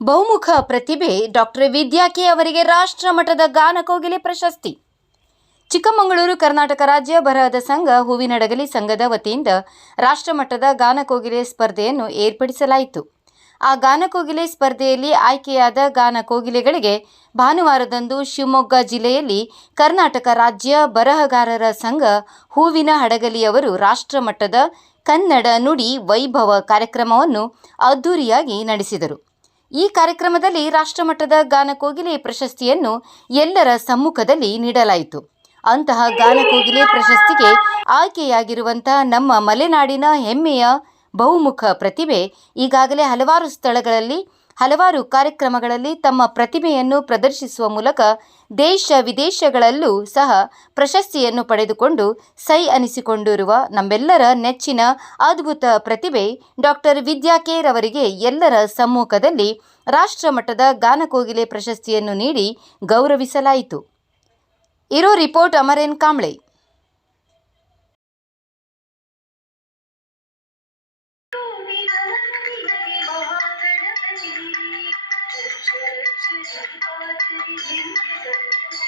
ಬಹುಮುಖ ಪ್ರತಿಭೆ ಡಾಕ್ಟರ್ ವಿದ್ಯಾಕಿ ಅವರಿಗೆ ರಾಷ್ಟ್ರಮಟ್ಟದ ಗಾನ ಕೋಗಿಲೆ ಪ್ರಶಸ್ತಿ. ಚಿಕ್ಕಮಗಳೂರು ಕರ್ನಾಟಕ ರಾಜ್ಯ ಬರಹದ ಸಂಘ ಹೂವಿನಡಗಲಿ ಸಂಘದ ವತಿಯಿಂದ ರಾಷ್ಟ್ರಮಟ್ಟದ ಗಾನ ಕೋಗಿಲೆ ಸ್ಪರ್ಧೆಯನ್ನು ಏರ್ಪಡಿಸಲಾಯಿತು. ಆ ಗಾನ ಕೋಗಿಲೆ ಸ್ಪರ್ಧೆಯಲ್ಲಿ ಆಯ್ಕೆಯಾದ ಗಾನ ಕೋಗಿಲೆಗಳಿಗೆ ಭಾನುವಾರದಂದು ಶಿವಮೊಗ್ಗ ಜಿಲ್ಲೆಯಲ್ಲಿ ಕರ್ನಾಟಕ ರಾಜ್ಯ ಬರಹಗಾರರ ಸಂಘ ಹೂವಿನ ಹಡಗಲಿಯವರು ರಾಷ್ಟ್ರಮಟ್ಟದ ಕನ್ನಡ ನುಡಿ ವೈಭವ ಕಾರ್ಯಕ್ರಮವನ್ನು ಅದ್ದೂರಿಯಾಗಿ ನಡೆಸಿದರು. ಈ ಕಾರ್ಯಕ್ರಮದಲ್ಲಿ ರಾಷ್ಟ್ರಮಟ್ಟದ ಗಾನಕೋಗಿಲೆ ಪ್ರಶಸ್ತಿಯನ್ನು ಎಲ್ಲರ ಸಮ್ಮುಖದಲ್ಲಿ ನೀಡಲಾಯಿತು. ಅಂತಹ ಗಾನಕೋಗಿಲೆ ಪ್ರಶಸ್ತಿಗೆ ಆಯ್ಕೆಯಾಗಿರುವಂಥ ನಮ್ಮ ಮಲೆನಾಡಿನ ಹೆಮ್ಮೆಯ ಬಹುಮುಖ ಪ್ರತಿಭೆ ಈಗಾಗಲೇ ಹಲವಾರು ಸ್ಥಳಗಳಲ್ಲಿ ಹಲವಾರು ಕಾರ್ಯಕ್ರಮಗಳಲ್ಲಿ ತಮ್ಮ ಪ್ರತಿಭೆಯನ್ನು ಪ್ರದರ್ಶಿಸುವ ಮೂಲಕ ದೇಶ ವಿದೇಶಗಳಲ್ಲೂ ಸಹ ಪ್ರಶಸ್ತಿಯನ್ನು ಪಡೆದುಕೊಂಡು ಸೈ ಅನಿಸಿಕೊಂಡಿರುವ ನಮ್ಮೆಲ್ಲರ ನೆಚ್ಚಿನ ಅದ್ಭುತ ಪ್ರತಿಭೆ ಡಾಕ್ಟರ್ ವಿದ್ಯಾಕೇರ್ ಅವರಿಗೆ ಎಲ್ಲರ ಸಮ್ಮುಖದಲ್ಲಿ ರಾಷ್ಟ್ರಮಟ್ಟದ ಗಾನಕೋಗಿಲೆ ಪ್ರಶಸ್ತಿಯನ್ನು ನೀಡಿ ಗೌರವಿಸಲಾಯಿತು. ಇರೋ report Amaren Kamble. Thank you.